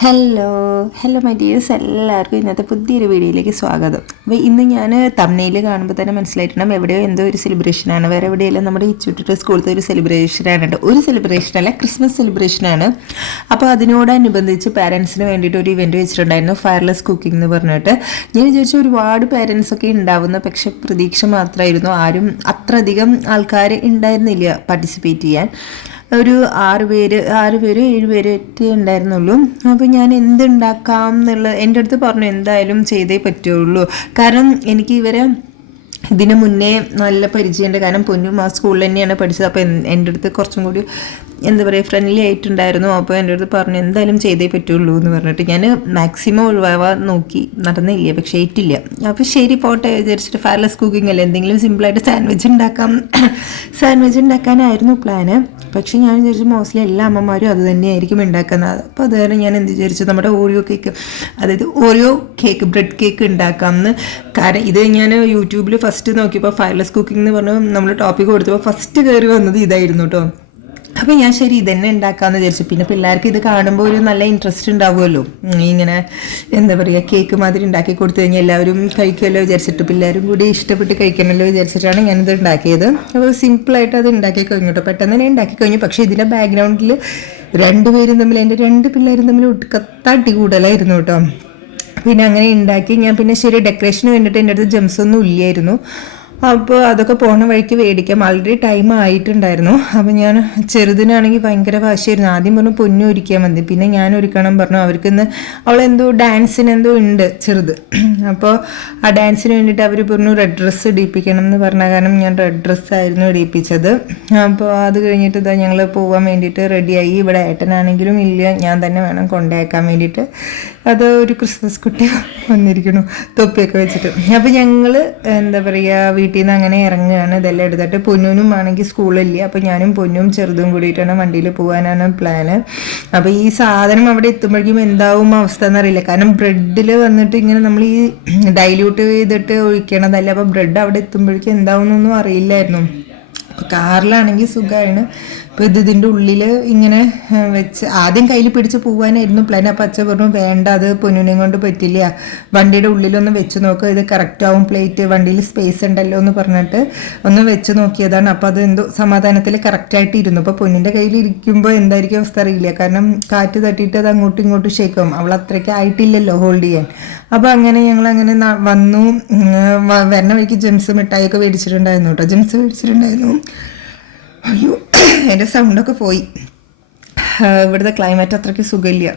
Hello my dears, എല്ലാവർക്കും ഇന്നത്തെ പുതിയൊരു വീഡിയോയിലേക്ക് സ്വാഗതം. അപ്പോൾ ഇന്ന് ഞാൻ തംബ്നെയിൽ കാണുമ്പോൾ തന്നെ മനസ്സിലായിട്ടുണ്ടാകും എവിടെയോ എന്തോ ഒരു സെലിബ്രേഷനാണ്. വേറെ എവിടെയല്ല, നമ്മുടെ ഈ ചുറ്റിട്ട് സ്കൂളത്തെ ഒരു സെലിബ്രേഷനാണ്. ഒരു സെലിബ്രേഷനല്ല, ക്രിസ്മസ് സെലിബ്രേഷനാണ്. അപ്പോൾ അതിനോടനുബന്ധിച്ച് പാരൻസിന് വേണ്ടിയിട്ട് ഒരു ഇവൻറ്റ് വെച്ചിട്ടുണ്ടായിരുന്നു, ഫയർലെസ് കുക്കിംഗ് എന്ന് പറഞ്ഞിട്ട്. ഞാൻ വിചാരിച്ചു ഒരുപാട് പാരൻസൊക്കെ ഉണ്ടാവുന്ന, പക്ഷെ പ്രതീക്ഷ മാത്രമായിരുന്നു. ആരും അത്രയധികം ആൾക്കാർ ഉണ്ടായിരുന്നില്ല പാർട്ടിസിപ്പേറ്റ് ചെയ്യാൻ. ഒരു 6 പേര് 7 പേര് ഒക്കെ ഉണ്ടായിരുന്നുള്ളൂ. അപ്പോൾ ഞാൻ എന്തുണ്ടാക്കാം എന്നുള്ള എൻ്റെ അടുത്ത് പറഞ്ഞു, എന്തായാലും ചെയ്തേ പറ്റുള്ളൂ. കാരണം എനിക്ക് ഇവരെ ഇതിന് മുന്നേ നല്ല പരിചയമുണ്ട്. കാരണം പൊന്നും ആ സ്കൂളിൽ തന്നെയാണ് പഠിച്ചത്. അപ്പോൾ എൻ്റെ അടുത്ത് കുറച്ചും കൂടി എന്താ പറയുക ഫ്രണ്ട്ലി ആയിട്ടുണ്ടായിരുന്നു. അപ്പോൾ എൻ്റെ അടുത്ത് പറഞ്ഞു എന്തായാലും ചെയ്തേ പറ്റുള്ളൂ എന്ന് പറഞ്ഞിട്ട് ഞാൻ മാക്സിമം ഒഴിവാവാൻ നോക്കി, നടന്നില്ല, പക്ഷേ ഏറ്റില്ല. അപ്പോൾ ശരി പോട്ടെ വിചാരിച്ചിട്ട് ഫയർലെസ് കുക്കിംഗ് അല്ലേ, എന്തെങ്കിലും സിമ്പിളായിട്ട് സാൻഡ്വിച്ച് ഉണ്ടാക്കാനായിരുന്നു പ്ലാന്. പക്ഷേ ഞാൻ വിചാരിച്ചു മോസ്റ്റ്ലി എല്ലാ അമ്മമാരും അത് തന്നെയായിരിക്കും ഉണ്ടാക്കുന്നത്. അപ്പോൾ അത് കാരണം ഞാൻ എന്ത് വിചാരിച്ചു, നമ്മുടെ ഓറിയോ കേക്ക്, അതായത് ഓറിയോ കേക്ക്, ബ്രെഡ് കേക്ക് ഉണ്ടാക്കാമെന്ന്. കാരണം ഇത് ഞാൻ യൂട്യൂബിൽ ഫസ്റ്റ് നോക്കിയപ്പോൾ ഫയർലെസ് കുക്കിംഗ് എന്ന് പറഞ്ഞു നമ്മൾ ടോപ്പിക് കൊടുത്തപ്പോൾ ഫസ്റ്റ് കയറി വന്നത് ഇതായിരുന്നു കേട്ടോ. അപ്പോൾ ഞാൻ ശരി ഇതന്നെ ഉണ്ടാക്കാമെന്ന് വിചാരിച്ചു. പിന്നെ പിള്ളേർക്ക് ഇത് കാണുമ്പോൾ ഒരു നല്ല ഇൻട്രസ്റ്റ് ഉണ്ടാവുമല്ലോ, ഇങ്ങനെ എന്താ പറയുക കേക്ക് മാതിരി ഉണ്ടാക്കി കൊടുത്തു കഴിഞ്ഞാൽ എല്ലാവരും കഴിക്കുമല്ലോ വിചാരിച്ചിട്ട്, പിള്ളേരും കൂടി ഇഷ്ടപ്പെട്ട് കഴിക്കണമല്ലോ വിചാരിച്ചിട്ടാണ് ഞാനിത് ഉണ്ടാക്കിയത്. അപ്പോൾ സിമ്പിളായിട്ട് അത് ഉണ്ടാക്കി കഴിഞ്ഞു കേട്ടോ, പെട്ടെന്ന് തന്നെ ഉണ്ടാക്കി കഴിഞ്ഞു. പക്ഷേ ഇതിൻ്റെ ബാക്ക്ഗ്രൗണ്ടിൽ 2 പേരും തമ്മിൽ, എൻ്റെ 2 പിള്ളേരും തമ്മിൽ ഒട്ടുക്കത്തടി കൂടുതലായിരുന്നു കേട്ടോ. പിന്നെ അങ്ങനെ ഉണ്ടാക്കി ഞാൻ. പിന്നെ ശരി ഡെക്കറേഷന് വേണ്ടിയിട്ട് എൻ്റെ അടുത്ത് ജെംസൊന്നും ഇല്ലായിരുന്നു. അപ്പോൾ അതൊക്കെ പോണ വഴിക്ക് മേടിക്കാം, ആൾറെഡി ടൈം ആയിട്ടുണ്ടായിരുന്നു. അപ്പോൾ ഞാൻ ചെറുതിനാണെങ്കിൽ ഭയങ്കര വാശിയായിരുന്നു. ആദ്യം പറഞ്ഞു പൊന്നു ഒരുക്കാൻ മതി, പിന്നെ ഞാൻ ഒരുക്കണം പറഞ്ഞു. അവർക്കിന്ന് അവളെന്തോ ഡാൻസിന് എന്തോ ഉണ്ട് ചെറുത്. അപ്പോൾ ആ ഡാൻസിന് വേണ്ടിയിട്ട് അവർ പറഞ്ഞു റെഡ് ഡ്രസ്സ് ഇടിപ്പിക്കണം എന്ന് പറഞ്ഞ കാരണം ഞാൻ റെഡ് ഡ്രസ്സായിരുന്നു ഇടിപ്പിച്ചത്. അപ്പോൾ അത് കഴിഞ്ഞിട്ട് ഇതാ ഞങ്ങൾ പോകാൻ വേണ്ടിയിട്ട് റെഡിയായി. ഇവിടെ ഏട്ടനാണെങ്കിലും ഇല്ല, ഞാൻ തന്നെ വേണം കൊണ്ടേക്കാൻ വേണ്ടിയിട്ട്. അത് ഒരു ക്രിസ്മസ് കുട്ടി വന്നിരിക്കണു തൊപ്പിയൊക്കെ വെച്ചിട്ട്. അപ്പോൾ ഞങ്ങൾ എന്താ പറയുക വീട്ടിൽ നിന്ന് അങ്ങനെ ഇറങ്ങുകയാണ്. ഇതെല്ലാം എടുത്തിട്ട് പൊന്നൂനും ആണെങ്കിൽ സ്കൂളില്ല. അപ്പോൾ ഞാനും പൊന്നും ചെറുതും കൂടിയിട്ടാണ് വണ്ടിയിൽ പോകാനാണ് പ്ലാന്. അപ്പോൾ ഈ സാധനം അവിടെ എത്തുമ്പോഴേക്കും എന്താവും അവസ്ഥ എന്നറിയില്ല. കാരണം ബ്രെഡിൽ വന്നിട്ട് ഇങ്ങനെ നമ്മൾ ഈ ഡൈല്യൂട്ട് ചെയ്തിട്ട് ഒഴിക്കണതല്ല. അപ്പോൾ ബ്രെഡ് അവിടെ എത്തുമ്പോഴേക്കും എന്താവും എന്നൊന്നും അറിയില്ലായിരുന്നു. അപ്പോൾ കാറിലാണെങ്കിൽ സുഖമാണ്. അപ്പോൾ ഇതിൻ്റെ ഉള്ളിൽ ഇങ്ങനെ വെച്ച് ആദ്യം കയ്യിൽ പിടിച്ച് പോകാനായിരുന്നു പ്ലാൻ. അപ്പോൾ അച്ഛൻ പറഞ്ഞു വേണ്ട, അത് പൊന്നിനെയും കൊണ്ട് പറ്റില്ല, വണ്ടിയുടെ ഉള്ളിലൊന്ന് വെച്ച് നോക്കുക, ഇത് കറക്റ്റ് ആവും, പ്ലേറ്റ് വണ്ടിയിൽ സ്പേസ് ഉണ്ടല്ലോ എന്ന് പറഞ്ഞിട്ട് ഒന്ന് വെച്ച് നോക്കിയതാണ്. അപ്പോൾ അത് എന്തോ സമാധാനത്തിൽ കറക്റ്റായിട്ട് ഇരുന്നു. അപ്പോൾ പൊന്നിൻ്റെ കയ്യിൽ ഇരിക്കുമ്പോൾ എന്തായിരിക്കും അവസ്ഥ അറിയില്ല. കാരണം കാറ്റ് തട്ടിയിട്ട് അത് അങ്ങോട്ടും ഇങ്ങോട്ടും ഷേക്കും, അവൾ അത്രയ്ക്ക് ആയിട്ടില്ലല്ലോ ഹോൾഡ് ചെയ്യാൻ. അപ്പോൾ അങ്ങനെ ഞങ്ങളങ്ങനെ വന്നു. വരണ വഴിക്ക് ജെംസ് മിഠായിയൊക്കെ മേടിച്ചിട്ടുണ്ടായിരുന്നു കേട്ടോ, ജെംസ് മേടിച്ചിട്ടുണ്ടായിരുന്നു. അയ്യോ എൻ്റെ സൗണ്ടൊക്കെ പോയി. ഇവിടുത്തെ ക്ലൈമറ്റ് അത്രയ്ക്ക് സുഖമില്ല.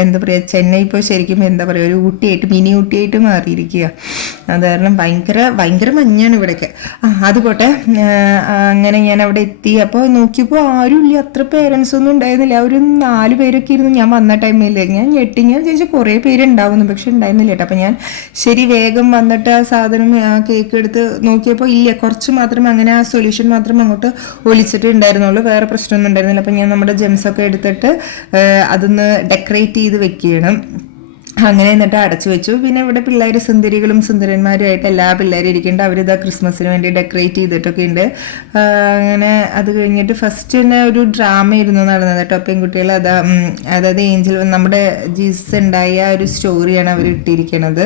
എന്താ പറയുക, ചെന്നൈ ഇപ്പോൾ ശരിക്കും എന്താ പറയുക ഒരു ഊട്ടിയായിട്ട്, മിനി ഊട്ടിയായിട്ട് മാറിയിരിക്കുക. അത് കാരണം ഭയങ്കര മഞ്ഞാണ് ഇവിടെയൊക്കെ. അത് പോട്ടെ. അങ്ങനെ ഞാൻ അവിടെ എത്തി. അപ്പോൾ നോക്കിയപ്പോൾ ആരുമില്ല, അത്ര പേരൻസ് ഒന്നും ഉണ്ടായിരുന്നില്ല. ഒരു 4 പേരൊക്കെ ഇരുന്നു ഞാൻ വന്ന ടൈമിൽ. ഞാൻ ഞെട്ടി, ഞാൻ ചോദിച്ചാൽ കുറേ പേരുണ്ടാവുന്നു, പക്ഷെ ഉണ്ടായിരുന്നില്ല കേട്ടോ. അപ്പോൾ ഞാൻ ശരി വേഗം വന്നിട്ട് ആ സാധനം ആ കേക്ക് എടുത്ത് നോക്കിയപ്പോൾ ഇല്ല, കുറച്ച് മാത്രം അങ്ങനെ ആ സൊല്യൂഷൻ മാത്രം അങ്ങോട്ട് ഒലിച്ചിട്ട് ഉണ്ടായിരുന്നുള്ളൂ, വേറെ പ്രശ്നമൊന്നും ഉണ്ടായിരുന്നില്ല. അപ്പോൾ ഞാൻ നമ്മുടെ ജെംസൊക്കെ എടുത്തിട്ട് അതൊന്ന് ഡെക്കറേറ്റ് ചെയ്ത് വെക്കണം. അങ്ങനെ എന്നിട്ട് അടച്ചു വെച്ചു. പിന്നെ ഇവിടെ പിള്ളേർ സുന്ദരികളും സുന്ദരന്മാരുമായിട്ട് എല്ലാ പിള്ളേരും ഇരിക്കുന്നുണ്ട്. അവരിതാ ക്രിസ്മസിന് വേണ്ടി ഡെക്കറേറ്റ് ചെയ്തിട്ടൊക്കെ ഉണ്ട്. അങ്ങനെ അത് കഴിഞ്ഞിട്ട് ഫസ്റ്റ് തന്നെ ഒരു ഡ്രാമ ആയിരുന്നു നടന്നത് കേട്ടോ. പെൺകുട്ടികൾ അതായത് ഏഞ്ചൽ നമ്മുടെ ജീസസ് ഉണ്ടായ ഒരു സ്റ്റോറിയാണ് അവർ ഇട്ടിരിക്കണത്.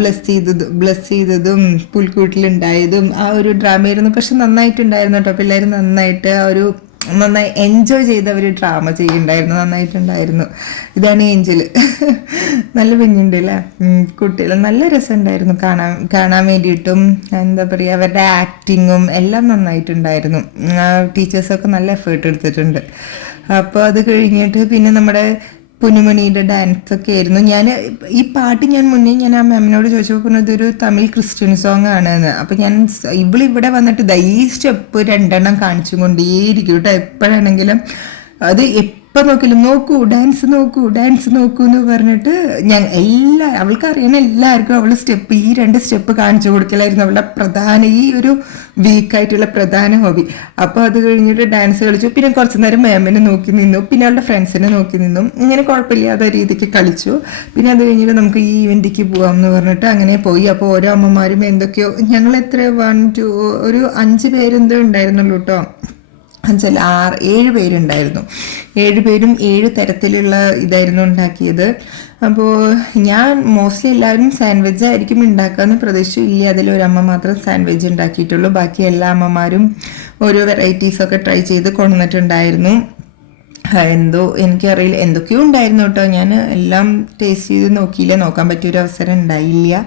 ബ്ലസ് ചെയ്തതും പുൽക്കൂട്ടിലുണ്ടായതും ആ ഒരു ഡ്രാമയായിരുന്നു. പക്ഷെ നന്നായിട്ടുണ്ടായിരുന്നു കേട്ടോ. പിള്ളേർ നന്നായി എൻജോയ് ചെയ്ത് അവർ ഡ്രാമ ചെയ്യുന്നുണ്ടായിരുന്നു, നന്നായിട്ടുണ്ടായിരുന്നു. ഇതാണ് ഏഞ്ചൽ, നല്ല ഭംഗിയുണ്ട് അല്ലേ കുട്ടികൾ, നല്ല രസമുണ്ടായിരുന്നു കാണാൻ വേണ്ടിയിട്ടും. എന്താ പറയുക അവരുടെ ആക്ടിങ്ങും എല്ലാം നന്നായിട്ടുണ്ടായിരുന്നു. ടീച്ചേഴ്സൊക്കെ നല്ല എഫേർട്ട് എടുത്തിട്ടുണ്ട്. അപ്പോൾ അത് കഴിഞ്ഞിട്ട് പിന്നെ നമ്മുടെ പുന്നുമണിയുടെ ഡാൻസൊക്കെ ആയിരുന്നു. ഈ പാട്ട് ഞാൻ ആ മാമിനോട് ചോദിച്ചപ്പോൾ ഇതൊരു തമിഴ് ക്രിസ്ത്യൻ സോങ് ആണെന്ന്. അപ്പോൾ ഇവിടെ വന്നിട്ട് ഈ സ്റ്റെപ്പ് 2 കാണിച്ചും കൊണ്ടേയിരിക്കും കേട്ടോ. എപ്പോഴാണെങ്കിലും അത് എപ്പോൾ നോക്കിയാലും ഡാൻസ് നോക്കൂ എന്ന് പറഞ്ഞിട്ട് അവൾക്ക് അറിയണ എല്ലാവർക്കും അവൾ ഈ 2 സ്റ്റെപ്പ് കാണിച്ചു കൊടുക്കലായിരുന്നു അവളുടെ പ്രധാന, ഈ ഒരു വീക്കായിട്ടുള്ള പ്രധാന ഹോബി. അപ്പോൾ അത് കഴിഞ്ഞിട്ട് ഡാൻസ് കളിച്ചു. പിന്നെ കുറച്ച് നേരം മാമിനെ നോക്കി നിന്നു, പിന്നെ അവളുടെ ഫ്രണ്ട്സിനെ നോക്കി നിന്നു. ഇങ്ങനെ കുഴപ്പമില്ലാത്ത രീതിക്ക് കളിച്ചു. പിന്നെ അത് കഴിഞ്ഞിട്ട് നമുക്ക് ഈ ഇവൻറ്റിക്ക് പോകാം എന്ന് പറഞ്ഞിട്ട് അങ്ങനെ പോയി. അപ്പോൾ ഓരോ അമ്മമാരും എന്തൊക്കെയോ, ഞങ്ങൾ എത്ര 1 2 ഒരു 5 പേരെന്തോ ഉണ്ടായിരുന്നുള്ളൂ കേട്ടോ. എന്നുവെച്ചാൽ 7 പേരുണ്ടായിരുന്നു. 7 പേരും 7 തരത്തിലുള്ള ഇതായിരുന്നു ഉണ്ടാക്കിയത്. അപ്പോൾ ഞാൻ മോസ്റ്റ്ലി എല്ലാവരും സാൻഡ്വിച്ച് ആയിരിക്കും ഉണ്ടാക്കാമെന്ന് പ്രതീക്ഷിച്ചില്ല. അതിലൊരമ്മ മാത്രം സാൻഡ്വിച്ച് ഉണ്ടാക്കിയിട്ടുള്ളൂ. ബാക്കി എല്ലാ അമ്മമാരും ഓരോ വെറൈറ്റീസൊക്കെ ട്രൈ ചെയ്ത് കൊണ്ടുവന്നിട്ടുണ്ടായിരുന്നു. എന്തോ എനിക്കറിയില്ല, എന്തൊക്കെയോ ഉണ്ടായിരുന്നു കേട്ടോ. ഞാൻ എല്ലാം ടേസ്റ്റ് ചെയ്ത് നോക്കിയില്ല, നോക്കാൻ പറ്റിയൊരു അവസരം ഉണ്ടായില്ല.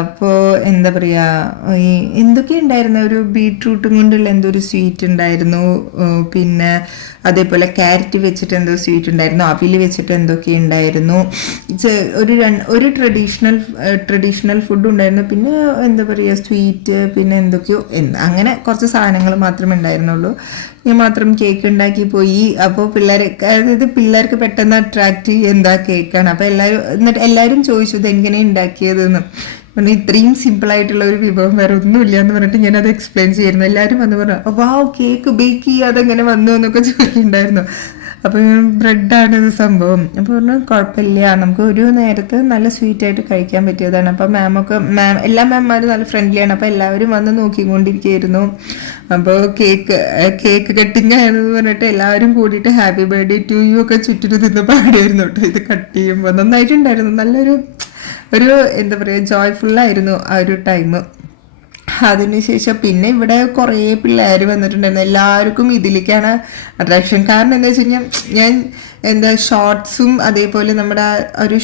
അപ്പോൾ എന്താ പറയുക, ഈ എന്തൊക്കെ ഉണ്ടായിരുന്നു, ഒരു ബീട്രൂട്ടും കൊണ്ടുള്ള എന്തോ ഒരു സ്വീറ്റ് ഉണ്ടായിരുന്നു. പിന്നെ അതേപോലെ ക്യാരറ്റ് വെച്ചിട്ട് എന്തോ സ്വീറ്റ് ഉണ്ടായിരുന്നു. അവിൽ വെച്ചിട്ട് എന്തൊക്കെ ഉണ്ടായിരുന്നു. ഒരു ട്രഡീഷണൽ ഫുഡ് ഉണ്ടായിരുന്നു. പിന്നെ എന്താ പറയുക, സ്വീറ്റ്, പിന്നെ എന്തൊക്കെയോ അങ്ങനെ കുറച്ച് സാധനങ്ങൾ മാത്രമേ ഉണ്ടായിരുന്നുള്ളൂ. ഞാൻ മാത്രം കേക്ക് ഉണ്ടാക്കി പോയി. അപ്പോൾ പിള്ളേർക്ക് പെട്ടെന്ന് അട്രാക്ട് ചെയ്യുക എന്താ കേക്കാണ്. അപ്പോൾ എല്ലാവരും ചോദിച്ചു ഇത് എങ്ങനെ ഉണ്ടാക്കിയതെന്ന്. ഇത്രയും സിമ്പിളായിട്ടുള്ള ഒരു വിഭവം വേറെ ഒന്നുമില്ല എന്ന് പറഞ്ഞിട്ട് ഞാനത് എക്സ്പ്ലെയിൻ ചെയ്യുന്നു. എല്ലാവരും വന്ന് പറഞ്ഞു വാവ് കേക്ക് ബേക്ക് ചെയ്യുക അതെങ്ങനെ വന്നു എന്നൊക്കെ ചോദിക്കുന്നുണ്ടായിരുന്നു. അപ്പോൾ ബ്രെഡാണ് ഇത് സംഭവം. അപ്പോൾ പറഞ്ഞു കുഴപ്പമില്ല, നമുക്ക് ഒരു നേരത്ത് നല്ല സ്വീറ്റായിട്ട് കഴിക്കാൻ പറ്റിയതാണ്. അപ്പോൾ എല്ലാ മാമ്മാരും നല്ല ഫ്രണ്ട്ലിയാണ്. അപ്പോൾ എല്ലാവരും വന്ന് നോക്കിക്കൊണ്ടിരിക്കുകയായിരുന്നു. അപ്പോൾ കേക്ക് കട്ടിങ് ആണെന്ന് പറഞ്ഞിട്ട് എല്ലാവരും കൂടിയിട്ട് ഹാപ്പി ബർത്ത്ഡേ ടു യു ഒക്കെ ചുറ്റിന് നിന്ന് പാടിയായിരുന്നു കേട്ടോ. ഇത് കട്ട് ചെയ്യുമ്പോൾ നന്നായിട്ടുണ്ടായിരുന്നു. നല്ലൊരു എന്താ പറയുക, ജോയ്ഫുള്ളായിരുന്നു ആ ഒരു ടൈം. അതിനുശേഷം പിന്നെ ഇവിടെ കുറേ പിള്ളേർ വന്നിട്ടുണ്ടായിരുന്നു. എല്ലാവർക്കും ഇതിലേക്കാണ് അട്രാക്ഷൻ. കാരണം എന്താ വെച്ച് കഴിഞ്ഞാൽ ഞാൻ ഷോർട്സും അതേപോലെ നമ്മുടെ ഒരു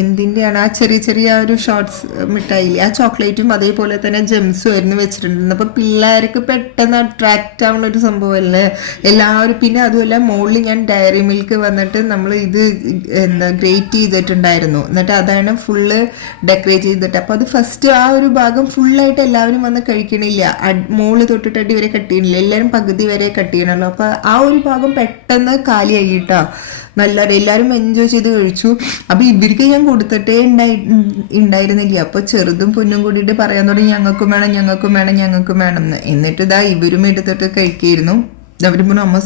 എന്തിൻ്റെയാണ് ആ ചെറിയ ഒരു ഷോർട്സ് മിഠായില്ലേ, ആ ചോക്ലേറ്റും അതേപോലെ തന്നെ ജെംസും ആയിരുന്നു വെച്ചിട്ടുണ്ടായിരുന്നു. അപ്പോൾ പിള്ളേർക്ക് പെട്ടെന്ന് അട്രാക്റ്റ് ആവുന്ന ഒരു സംഭവമല്ലേ എല്ലാവരും. പിന്നെ അതുമല്ല മുകളിൽ ഞാൻ ഡയറി മിൽക്ക് വന്നിട്ട് നമ്മൾ ഇത് ഗ്രേറ്റ് ചെയ്തിട്ടുണ്ടായിരുന്നു. എന്നിട്ട് അതാണ് ഫുള്ള് ഡെക്കറേറ്റ് ചെയ്തിട്ട്. അപ്പോൾ അത് ഫസ്റ്റ് ആ ഒരു ഭാഗം ഫുള്ളായിട്ട് എല്ലാവരും വന്ന് കഴിക്കണില്ല. മുകളിൽ തൊട്ടിട്ട് അടി വരെ കട്ട് ചെയ്യണില്ല, എല്ലാവരും പകുതി വരെ കട്ട് ചെയ്യണല്ലോ. അപ്പോൾ ആ ഒരു ഭാഗം പെട്ടെന്ന് കാലിയായിട്ടോ. എല്ലാവരും എൻജോയ് ചെയ്ത് കഴിച്ചു. അപ്പോൾ ഇവർക്ക് ഞാൻ കൊടുത്തിട്ടേ ഉണ്ടായിരുന്നില്ല. അപ്പോൾ ചെറുതും പൊന്നും കൂടിയിട്ട് പറയാൻ തുടങ്ങി ഞങ്ങൾക്കും വേണം എന്ന്. എന്നിട്ട് ഇതാ ഇവരും എടുത്തിട്ട് കഴിക്കായിരുന്നു. അവരും പറഞ്ഞു അമ്മ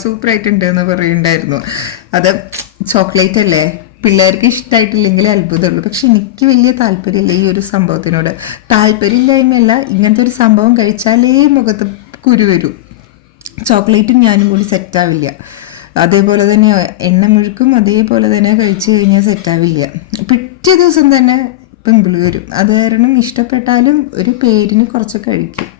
സൂപ്പറായിട്ടുണ്ട് എന്ന് പറയുന്നുണ്ടായിരുന്നു. അത് ചോക്ലേറ്റ് അല്ലേ, പിള്ളേർക്ക് ഇഷ്ടമായിട്ടില്ലെങ്കിൽ അത്ഭുതമുള്ളൂ. പക്ഷെ എനിക്ക് വലിയ താല്പര്യമില്ല ഈ ഒരു സംഭവത്തിനോട്. താല്പര്യമില്ലായ്മയല്ല, ഇങ്ങനത്തെ ഒരു സംഭവം കഴിച്ചാലേ മുഖത്ത് കുരു വരും. ചോക്ലേറ്റും ഞാനും കൂടി സെറ്റാവില്ല. അതേപോലെ തന്നെ എണ്ണ മുഴുക്കും അതേപോലെ തന്നെ കഴിച്ചു കഴിഞ്ഞാൽ സെറ്റാവില്ല. പിറ്റേ ദിവസം തന്നെ പിമ്പിൾ വരും. അത് കാരണം ഇഷ്ടപ്പെട്ടാലും ഒരു പേരിന് കുറച്ച് കഴിക്കും.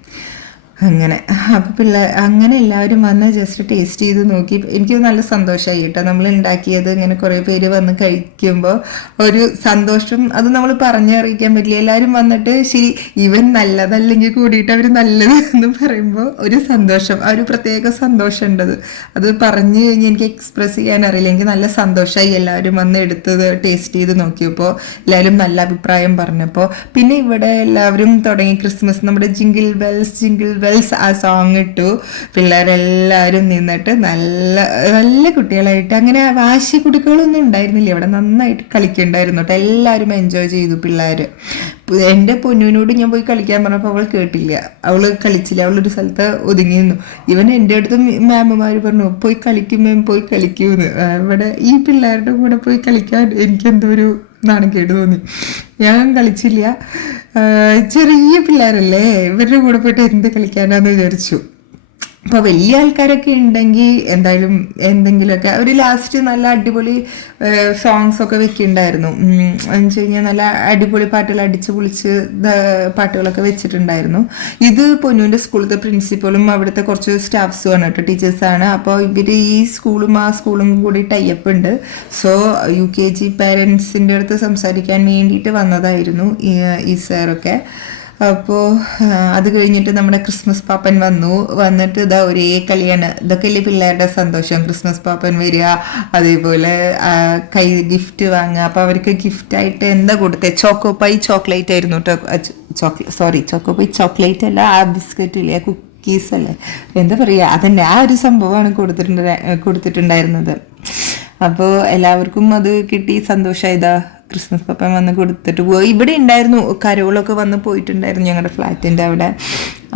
അപ്പോൾ അങ്ങനെ എല്ലാവരും വന്ന് ജസ്റ്റ് ടേസ്റ്റ് ചെയ്ത് നോക്കി. എനിക്ക് നല്ല സന്തോഷമായി കേട്ടോ. നമ്മൾ ഉണ്ടാക്കിയത് ഇങ്ങനെ കുറേ പേര് വന്ന് കഴിക്കുമ്പോൾ ഒരു സന്തോഷം അത് നമ്മൾ പറഞ്ഞറിയിക്കാൻ പറ്റില്ല. എല്ലാവരും വന്നിട്ട് ശരി ഇവൻ നല്ലതല്ലെങ്കിൽ കൂടിയിട്ട് അവർ നല്ലത് എന്ന് പറയുമ്പോൾ ഒരു സന്തോഷം, ആ ഒരു പ്രത്യേക സന്തോഷം ഉണ്ടത്. അത് പറഞ്ഞു കഴിഞ്ഞ് എനിക്ക് എക്സ്പ്രസ് ചെയ്യാൻ അറിയില്ല. എനിക്ക് നല്ല സന്തോഷമായി എല്ലാവരും വന്ന് എടുത്തത് ടേസ്റ്റ് ചെയ്ത് നോക്കിയപ്പോൾ എല്ലാവരും നല്ല അഭിപ്രായം പറഞ്ഞപ്പോൾ. പിന്നെ ഇവിടെ എല്ലാവരും തുടങ്ങി ക്രിസ്മസ്, നമ്മുടെ ജിങ്കിൾ ബെൽസ് ആ സോങ് ഇട്ടു. പിള്ളേരെല്ലാവരും നിന്നിട്ട് നല്ല കുട്ടികളായിട്ട്, അങ്ങനെ വാശി കുട്ടികളൊന്നും ഉണ്ടായിരുന്നില്ല ഇവിടെ, നന്നായിട്ട് കളിക്കുന്നുണ്ടായിരുന്നു കേട്ടോ. എല്ലാവരും എൻജോയ് ചെയ്തു പിള്ളേർ. എൻ്റെ പൊന്നുവിനോട് ഞാൻ പോയി കളിക്കാൻ പറഞ്ഞപ്പോൾ അവൾ കേട്ടില്ല, അവൾ കളിച്ചില്ല, അവളൊരു സ്ഥലത്ത് ഒതുങ്ങി നിന്നു. ഇവൻ എൻ്റെ അടുത്ത് മാമ്മമാർ പറഞ്ഞു പോയി കളിക്കുമെന്ന്. ഇവിടെ ഈ പിള്ളേരുടെ കൂടെ പോയി കളിക്കാൻ എനിക്കെന്തോ ഒരു നാണക്കേട് തോന്നി. ഞാൻ കളിച്ചില്ല. ചെറിയ പിള്ളേരല്ലേ, ഇവരുടെ കൂടെ പോയിട്ട് എന്ത് കളിക്കാനാന്ന് വിചാരിച്ചു. അപ്പോൾ വലിയ ആൾക്കാരൊക്കെ ഉണ്ടെങ്കിൽ എന്തായാലും എന്തെങ്കിലുമൊക്കെ ഒരു ലാസ്റ്റ് നല്ല അടിപൊളി സോങ്സ് ഒക്കെ വെക്കുന്നുണ്ടായിരുന്നു. എന്ന് വെച്ച് കഴിഞ്ഞാൽ നല്ല അടിപൊളി പാട്ടുകൾ അടിച്ച് പൊളിച്ച് പാട്ടുകളൊക്കെ വെച്ചിട്ടുണ്ടായിരുന്നു. ഇത് പൊന്നുവിൻ്റെ സ്കൂളിലത്തെ പ്രിൻസിപ്പളും അവിടുത്തെ കുറച്ച് സ്റ്റാഫ്സുമാണ് കേട്ടോ, ടീച്ചേഴ്സാണ്. അപ്പോൾ ഇവർ ഈ സ്കൂളും ആ സ്കൂളും കൂടി ടൈപ്പ് ഉണ്ട്. സോ UKG പേരൻസിൻ്റെ അടുത്ത് സംസാരിക്കാൻ വേണ്ടിയിട്ട് വന്നതായിരുന്നു ഈ സാറൊക്കെ. അപ്പോൾ അത് കഴിഞ്ഞിട്ട് നമ്മുടെ ക്രിസ്മസ് പാപ്പൻ വന്നിട്ട് ഇതാ ഒരേ കളിയാണ്. ഇതൊക്കെ അല്ലേ പിള്ളേരുടെ സന്തോഷം, ക്രിസ്മസ് പാപ്പൻ വരിക, അതേപോലെ ഗിഫ്റ്റ് വാങ്ങുക. അപ്പോൾ അവർക്ക് ഗിഫ്റ്റായിട്ട് എന്താ കൊടുത്തത്, ചോക്കോപ്പൈ ചോക്ലേറ്റ് ആയിരുന്നു കേട്ടോ. ചോക്കോപ്പൈ ചോക്ലേറ്റ് അല്ല, ആ ബിസ്ക്കറ്റ് ഇല്ലേ, കുക്കീസ് അല്ലേ, എന്താ പറയുക, അതന്നെ ആ ഒരു സംഭവമാണ് കൊടുത്തിട്ടുണ്ടായിരുന്നത്. അപ്പോൾ എല്ലാവർക്കും അത് കിട്ടി, സന്തോഷമായതാ. ക്രിസ്മസ് പപ്പൻ വന്ന് കൊടുത്തിട്ട് പോയി. ഇവിടെ ഉണ്ടായിരുന്നു, കരോളൊക്കെ വന്ന് പോയിട്ടുണ്ടായിരുന്നു ഞങ്ങളുടെ ഫ്ലാറ്റിൻ്റെ അവിടെ.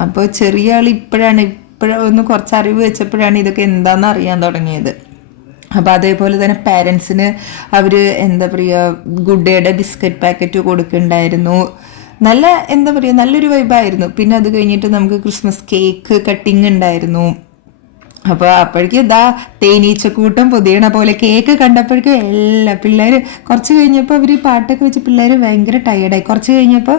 അപ്പോൾ ചെറിയ ആൾ ഇപ്പോഴൊന്ന് കുറച്ച് അറിവ് വെച്ചപ്പോഴാണ് ഇതൊക്കെ എന്താണെന്ന് അറിയാൻ തുടങ്ങിയത്. അപ്പോൾ അതേപോലെ തന്നെ പാരൻസിന് അവർ എന്താ പറയുക ഗുഡ് ഡേയുടെ ബിസ്ക്കറ്റ് പാക്കറ്റ് കൊടുക്കുന്നുണ്ടായിരുന്നു. നല്ല എന്താ പറയുക നല്ലൊരു വൈബായിരുന്നു. പിന്നെ അത് കഴിഞ്ഞിട്ട് നമുക്ക് ക്രിസ്മസ് കേക്ക് കട്ടിങ് ഉണ്ടായിരുന്നു. അപ്പോൾ അപ്പോഴേക്കും ഇതാ തേനീച്ചക്കൂട്ടം പൊതിയണ പോലെ കേക്ക് കണ്ടപ്പോഴേക്കും എല്ലാ പിള്ളേർ കുറച്ച് കഴിഞ്ഞപ്പോൾ അവർ പാട്ടൊക്കെ വെച്ച് പിള്ളേർ ഭയങ്കര ടയേർഡായി. കുറച്ച് കഴിഞ്ഞപ്പോൾ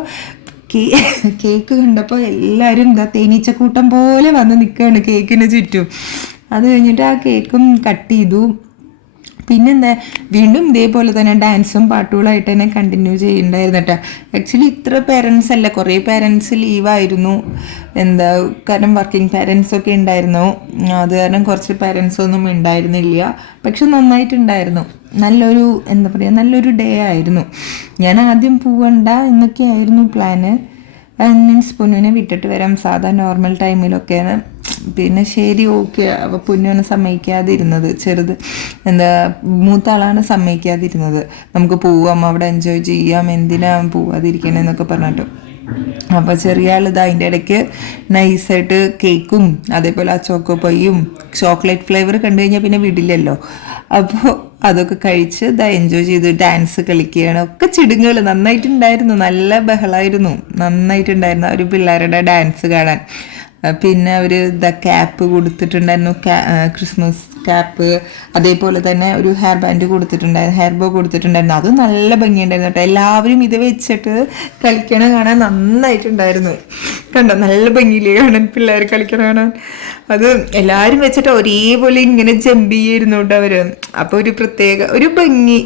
കേക്ക് കണ്ടപ്പോൾ എല്ലാവരും ഇതാ തേനീച്ചക്കൂട്ടം പോലെ വന്ന് നിൽക്കുകയാണ് കേക്കിന് ചുറ്റും. അത് കഴിഞ്ഞിട്ട് ആ കേക്കും കട്ട് ചെയ്തു. പിന്നെന്താ വീണ്ടും ഇതേപോലെ തന്നെ ഡാൻസും പാട്ടുകളായിട്ട് തന്നെ കണ്ടിന്യൂ ചെയ്യുന്നുണ്ടായിരുന്നു കേട്ടോ. ആക്ച്വലി ഇത്ര പേരൻസ് അല്ല, കുറേ പേരൻസ് ലീവായിരുന്നു. എന്താ കാരണം വർക്കിംഗ് പേരൻസൊക്കെ ഉണ്ടായിരുന്നു. അത് കാരണം കുറച്ച് പേരൻസൊന്നും ഉണ്ടായിരുന്നില്ല. പക്ഷെ നന്നായിട്ടുണ്ടായിരുന്നു. നല്ലൊരു എന്താ പറയുക നല്ലൊരു ഡേ ആയിരുന്നു. ഞാൻ ആദ്യം പോവണ്ട എന്നൊക്കെയായിരുന്നു പ്ലാന്. മീൻസ് പൊന്നുവിനെ വിട്ടിട്ട് വരാം സാധാ നോർമൽ ടൈമിലൊക്കെയാണ്. പിന്നെ ശരി ഓക്കെ. അപ്പോൾ പൊന്നുവിനെ സമ്മതിക്കാതിരുന്നത് ചെറുത് എന്താ മൂത്ത ആളാണ് സമ്മതിക്കാതിരുന്നത്. നമുക്ക് പോവാം അവിടെ എൻജോയ് ചെയ്യാം, എന്തിനാ പോവാതിരിക്കണമെന്നൊക്കെ പറഞ്ഞിട്ട്. അപ്പോൾ ചെറിയ ആൾ ഇത് അതിൻ്റെ ഇടയ്ക്ക് നൈസായിട്ട് കേക്കും അതേപോലെ ആ ചോക്കോ പൈയും ചോക്ലേറ്റ് ഫ്ലേവർ കണ്ടു കഴിഞ്ഞാൽ പിന്നെ വിടില്ലല്ലോ. അപ്പോൾ അതൊക്കെ കഴിച്ച് ഇതാ എൻജോയ് ചെയ്ത് ഡാൻസ് കളിക്കുകയാണ്. ഒക്കെ ചിടുങ്ങുകൾ നന്നായിട്ടുണ്ടായിരുന്നു. നല്ല ബഹളമായിരുന്നു. നന്നായിട്ടുണ്ടായിരുന്നു ഒരു പിള്ളേരുടെ ഡാൻസ് കാണാൻ. പിന്നെ അവർ ക്യാപ്പ് കൊടുത്തിട്ടുണ്ടായിരുന്നു, ക്രിസ്മസ് ക്യാപ്പ്. അതേപോലെ തന്നെ ഒരു ഹെയർ ബാൻഡ് കൊടുത്തിട്ടുണ്ടായിരുന്നു, ഹെയർ ബോ കൊടുത്തിട്ടുണ്ടായിരുന്നു. അതും നല്ല ഭംഗിയുണ്ടായിരുന്നു കേട്ടോ. എല്ലാവരും ഇത് വെച്ചിട്ട് കളിക്കണ കാണാൻ നന്നായിട്ടുണ്ടായിരുന്നു. കണ്ടോ നല്ല ഭംഗിയില്ലേ കാണാൻ പിള്ളേർ കളിക്കണ കാണാൻ. അത് എല്ലാവരും വെച്ചിട്ട് ഒരേപോലെ ഇങ്ങനെ ജമ്പ് ചെയ്യായിരുന്നു കേട്ടോ അവർ. അപ്പോൾ ഒരു പ്രത്യേക ഒരു ഭംഗി,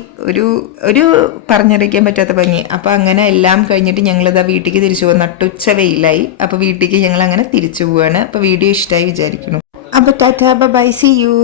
ഒരു പറഞ്ഞറിയിക്കാൻ പറ്റാത്ത ഭംഗി. അപ്പോൾ അങ്ങനെ എല്ലാം കഴിഞ്ഞിട്ട് ഞങ്ങളിതാ വീട്ടിലേക്ക് തിരിച്ചു പോകും. നട്ടുച്ച വെയിലായി. അപ്പോൾ വീട്ടിലേക്ക് ഞങ്ങൾ അങ്ങനെ തിരിച്ചു പോവാണ്. അപ്പോൾ വീഡിയോ ഇഷ്ടമായി വിചാരിക്കുന്നു. അപ്പോൾ ടാറ്റാ ബൈ, സീ യു.